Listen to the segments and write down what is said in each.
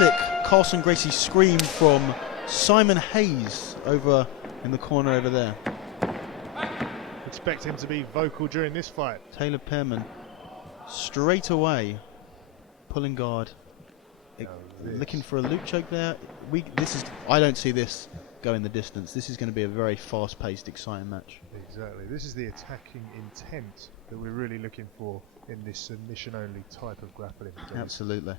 classic Carlson Gracie scream from Simon Hayes over in the corner over there. Expect him to be vocal during this fight. Taylor Pearman straight away pulling guard, looking for a loop choke there. I don't see this going the distance. This is going to be a very fast-paced, exciting match. Exactly. This is the attacking intent that we're really looking for in this submission-only type of grappling. Absolutely.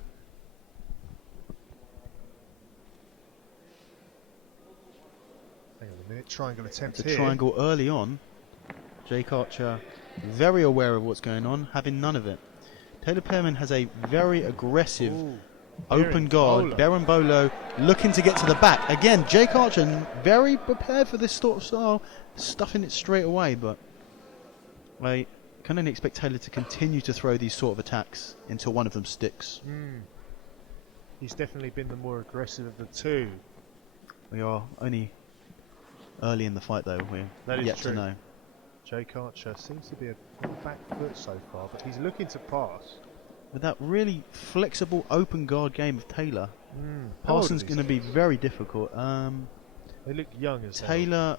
Hang on a minute. Triangle attempt it's a here. Triangle early on. Jake Archer very aware of what's going on, having none of it. Taylor Pearman has a very aggressive open guard. Berimbolo looking to get to the back. Again, Jake Archer very prepared for this sort of style, stuffing it straight away, but I can only expect Taylor to continue to throw these sort of attacks until one of them sticks. He's definitely been the more aggressive of the two. We are only early in the fight though, we're yet to know. Jake Archer seems to be a back foot so far, but he's looking to pass. With that really flexible open guard game of Taylor, passing's going to be very difficult. They look young as Taylor,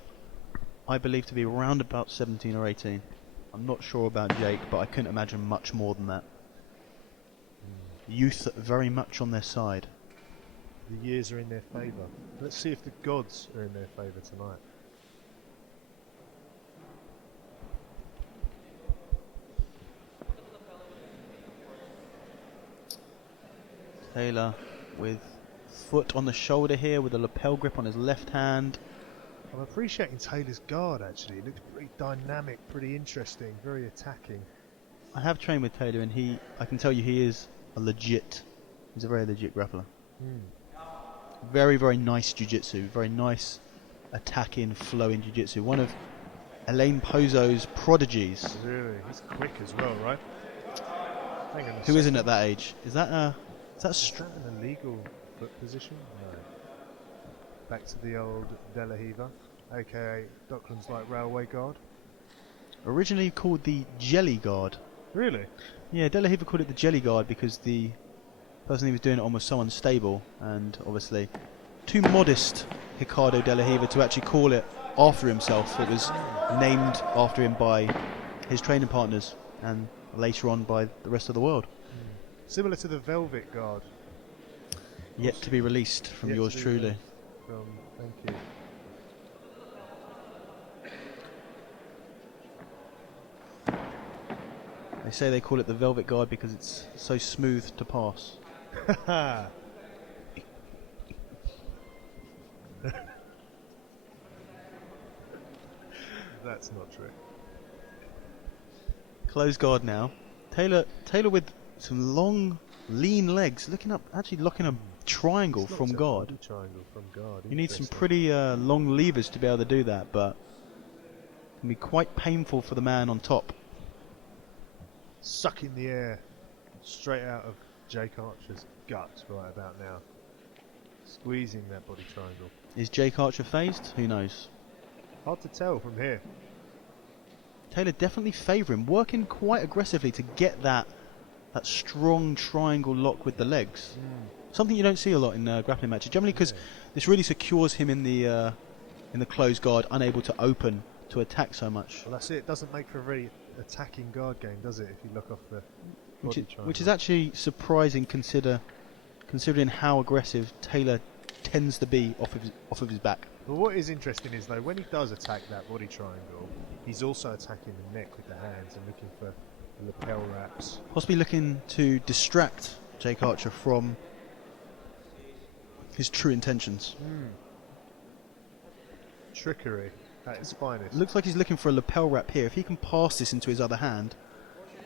I believe to be around about 17 or 18. I'm not sure about Jake, but I couldn't imagine much more than that. Youth very much on their side. The years are in their favour. Let's see if the gods are in their favour tonight. Taylor with foot on the shoulder here with a lapel grip on his left hand. I'm appreciating Taylor's guard actually. It looks pretty dynamic, pretty interesting, very attacking. I have trained with Taylor and I can tell you he's a very legit grappler. Very, very nice jiu-jitsu, very nice attacking, flowing jiu-jitsu. One of Elaine Pozo's prodigies. Really? He's quick as well, right? Hang on Who isn't at that age? Is that an illegal foot position? No. Back to the old De La Hiva, aka Dockland's Light Railway Guard. Originally called the Jelly Guard. Really? Yeah, De La Hiva called it the Jelly Guard because the person he was doing it on was so unstable and obviously too modest, Ricardo De La Hiva, to actually call it after himself. It was named after him by his training partners and later on by the rest of the world. Similar to the Velvet Guard. Yet to be released from yours truly. Thank you. They say they call it the Velvet Guard because it's so smooth to pass. That's not true. Close guard now. Taylor with some long, lean legs, actually locking a triangle from guard. You need some pretty long levers to be able to do that, but it can be quite painful for the man on top. Sucking the air straight out of Jake Archer's guts right about now. Squeezing that body triangle. Is Jake Archer phased? Who knows? Hard to tell from here. Taylor definitely favouring, working quite aggressively to get that strong triangle lock with the legs. Something you don't see a lot in grappling matches, generally because this really secures him in the closed guard, unable to open to attack so much. Well, that's it. It doesn't make for a very attacking guard game, does it? If you look off the body triangle. Which is actually surprising, considering how aggressive Taylor tends to be off of his back. But what is interesting is though, when he does attack that body triangle, he's also attacking the neck with the hands and looking for the lapel wraps. Possibly looking to distract Jake Archer from his true intentions. Trickery at its finest. Looks like he's looking for a lapel wrap here. If he can pass this into his other hand,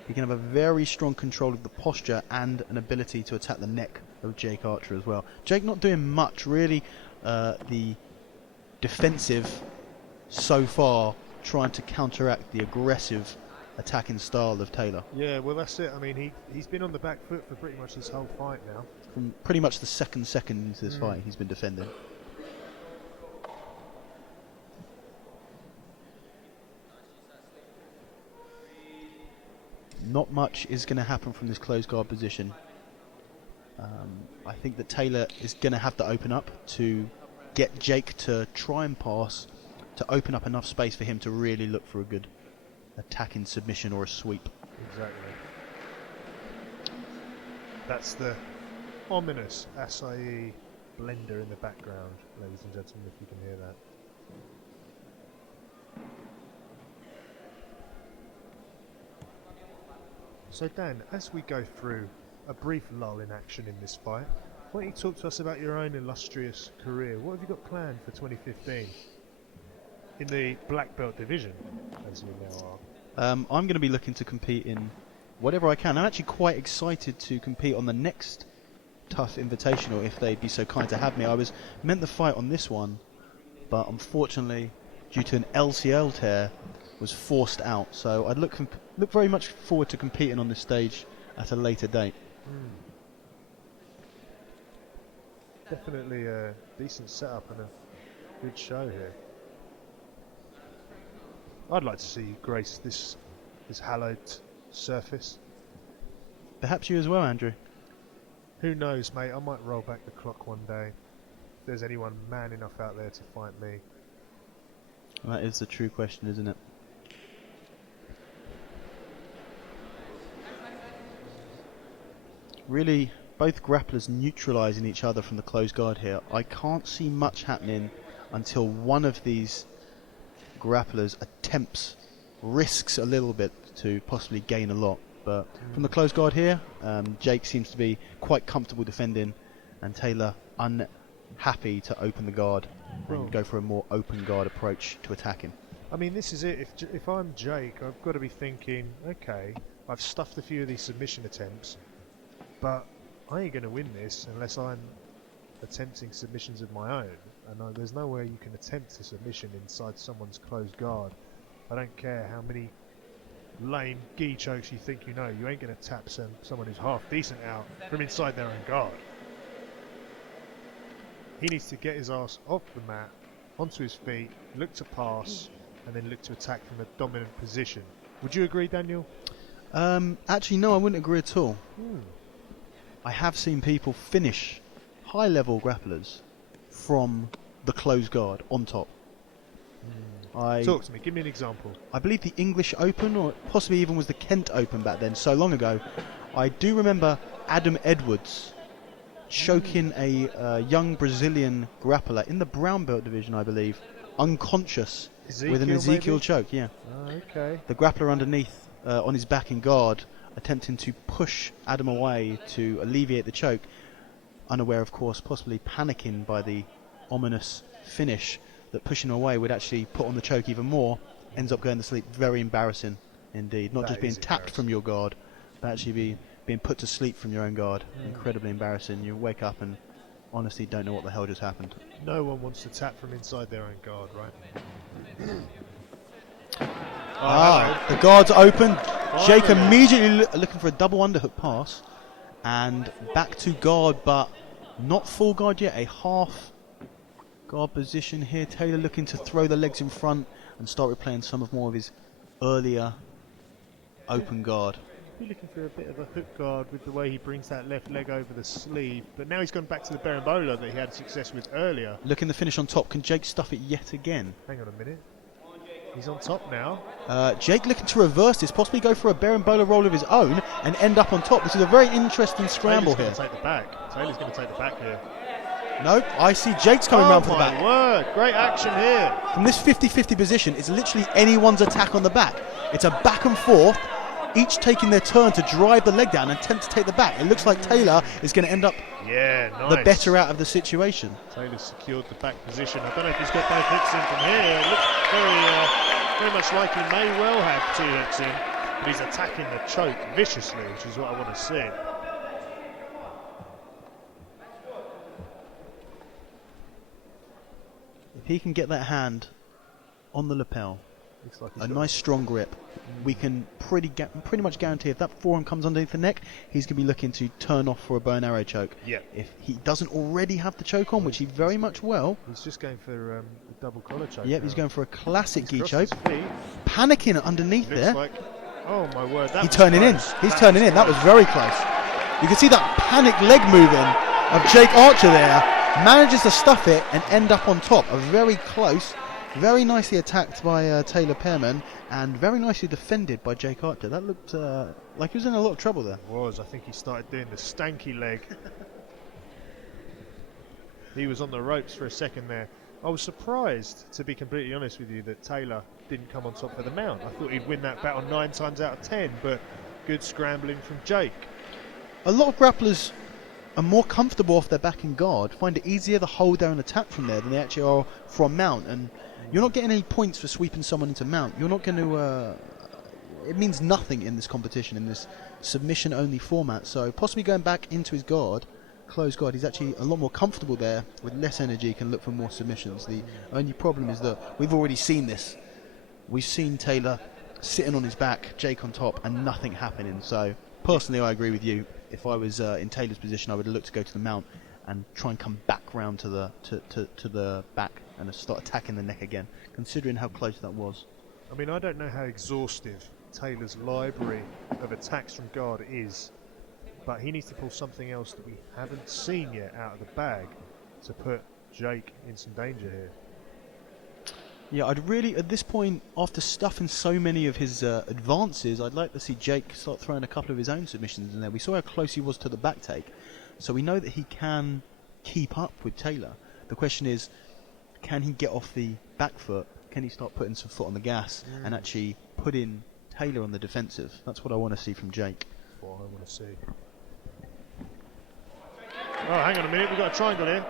he can have a very strong control of the posture and an ability to attack the neck of Jake Archer as well. Jake not doing much really. The defensive so far, trying to counteract the aggressive attacking style of Taylor. Yeah, well that's it. I mean, he's been on the back foot for pretty much this whole fight now. From pretty much the second into this fight, he's been defending. Not much is going to happen from this closed guard position. I think that Taylor is going to have to open up to get Jake to try and pass, to open up enough space for him to really look for a good attacking submission or a sweep. Exactly. That's the ominous acai blender in the background, ladies and gentlemen, if you can hear that. So Dan, as we go through a brief lull in action in this fight, why don't you talk to us about your own illustrious career? What have you got planned for 2015 in the black belt division, as you now are? I'm going to be looking to compete in whatever I can. I'm actually quite excited to compete on the next Tuff Invitational, if they'd be so kind to have me. I was meant to fight on this one, but unfortunately, due to an LCL tear, was forced out. So I'd look very much forward to competing on this stage at a later date. Definitely a decent setup and a good show here. I'd like to see you grace this hallowed surface. Perhaps you as well, Andrew. Who knows, mate? I might roll back the clock one day. If there's anyone man enough out there to fight me. That is the true question, isn't it? Really, both grapplers neutralising each other from the close guard here. I can't see much happening until one of these grapplers risks a little bit to possibly gain a lot. But from the close guard here, Jake seems to be quite comfortable defending, and Taylor unhappy to open the guard and go for a more open guard approach to attacking. I mean, this is it. If I'm Jake, I've got to be thinking, okay, I've stuffed a few of these submission attempts, but I ain't going to win this unless I'm attempting submissions of my own. And there's no way you can attempt a submission inside someone's closed guard. I don't care how many lame gi chokes you think you know, you ain't going to tap someone who's half decent out from inside their own guard. He needs to get his ass off the mat, onto his feet, look to pass, and then look to attack from a dominant position. Would you agree, Daniel? Actually, no, I wouldn't agree at all. I have seen people finish high-level grapplers from the closed guard on top. Talk to me, give me an example. I believe the English Open, or possibly even was the Kent Open back then, so long ago. I do remember Adam Edwards choking a young Brazilian grappler in the brown belt division, I believe, unconscious with an Ezekiel choke. Yeah. Okay. The grappler underneath on his back in guard, attempting to push Adam away to alleviate the choke, unaware, of course, possibly panicking by the ominous finish that pushing away would actually put on the choke even more, ends up going to sleep. Very embarrassing indeed. Not just being tapped from your guard, but actually being put to sleep from your own guard. Incredibly embarrassing. You wake up and honestly don't know what the hell just happened. No one wants to tap from inside their own guard, right? The guard's open. Jake immediately looking for a double underhook pass, and back to guard, but not full guard yet. A half guard position here. Taylor looking to throw the legs in front and start replaying some of more of his earlier open guard. He's looking for a bit of a hook guard with the way he brings that left leg over the sleeve, but now he's gone back to the berimbola that he had success with earlier. Looking to finish on top. Can Jake stuff it yet again? Hang on a minute. He's on top now. Jake looking to reverse this, possibly go for a berimbola roll of his own and end up on top. This is a very interesting scramble here. Taylor's going to take the back. Taylor's going to take the back here. No, I see Jake's coming round for the back. Oh my word, great action here. From this 50-50 position, it's literally anyone's attack on the back. It's a back and forth, each taking their turn to drive the leg down and attempt to take the back. It looks like Taylor is going to end up the better out of the situation. Taylor's secured the back position. I don't know if he's got both hits in from here. It looks very much like he may well have 2 hits in, but he's attacking the choke viciously, which is what I want to see. If he can get that hand on the lapel, like a nice strong grip, we can pretty much guarantee if that forearm comes underneath the neck, he's going to be looking to turn off for a bow and arrow choke. Yeah. If he doesn't already have the choke on, which he very much will. He's just going for a double collar choke. Yep, now. he's going for a classic gi choke. His feet. Panicking underneath there. Like, oh my word, He's turning in. He's turning in. That was very close. You can see that panic leg moving of Jake Archer there. Manages to stuff it and end up on top. A very close, very nicely attacked by Taylor Pearman, and very nicely defended by Jake Archer. That looked like he was in a lot of trouble there. It was. I think he started doing the stanky leg. He was on the ropes for a second there. I was surprised, to be completely honest with you, that Taylor didn't come on top for the mount. I thought he'd win that battle 9 times out of 10, but good scrambling from Jake. A lot of grapplers are more comfortable off their back and guard, find it easier to hold down an attack from there than they actually are from mount, and you're not getting any points for sweeping someone into mount. You're not going to... it means nothing in this competition, in this submission-only format, so possibly going back into his guard, closed guard, he's actually a lot more comfortable there, with less energy, can look for more submissions. The only problem is that we've already seen this. We've seen Taylor sitting on his back, Jake on top, and nothing happening, so personally I agree with you. If I was in Taylor's position, I would look to go to the mount and try and come back round to the back and start attacking the neck again, considering how close that was. I mean, I don't know how exhaustive Taylor's library of attacks from guard is, but he needs to pull something else that we haven't seen yet out of the bag to put Jake in some danger here. Yeah, I'd really, at this point, after stuffing so many of his advances, I'd like to see Jake start throwing a couple of his own submissions in there. We saw how close he was to the back take, so we know that he can keep up with Taylor. The question is, can he get off the back foot? Can he start putting some foot on the gas and actually put in Taylor on the defensive? That's what I want to see from Jake. That's what I want to see. Oh, hang on a minute, we've got a triangle here.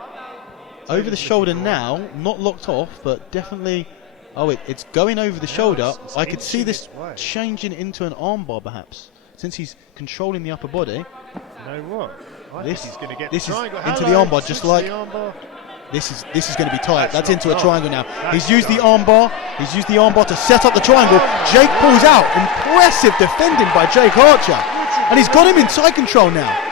Over the shoulder now, not locked off, but definitely... Oh, it's going over the shoulder. It's I could see this way. changing into an armbar, perhaps, since he's controlling the upper body. You know what? I think he's going to get this the is triangle. into the armbar, just like... This is going to be tight. That's into a triangle now. He's used the armbar. He's used the armbar to set up the triangle. Jake pulls out. Impressive defending by Jake Archer. And he's got him in side control now.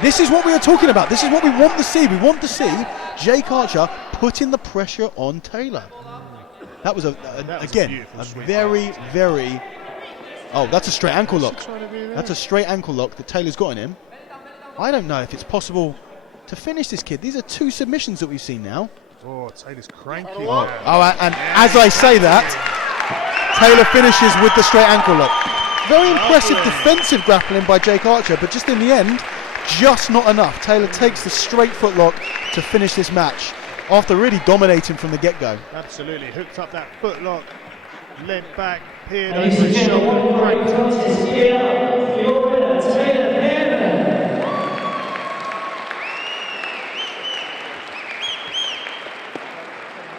This is what we are talking about. This is what we want to see. We want to see Jake Archer putting the pressure on Taylor. That was again a very... Oh, that's a straight ankle lock. That's a straight ankle lock that Taylor's got in him. I don't know if it's possible to finish this kid. These are 2 submissions that we've seen now. Oh, Taylor's cranky. And as I say that, Taylor finishes with the straight ankle lock. Very impressive defensive grappling by Jake Archer, but just in the end, just not enough. Taylor takes the straight foot lock to finish this match after really dominating from the get-go. Absolutely, hooked up that foot lock, leant back, peered over his shoulder, cranked.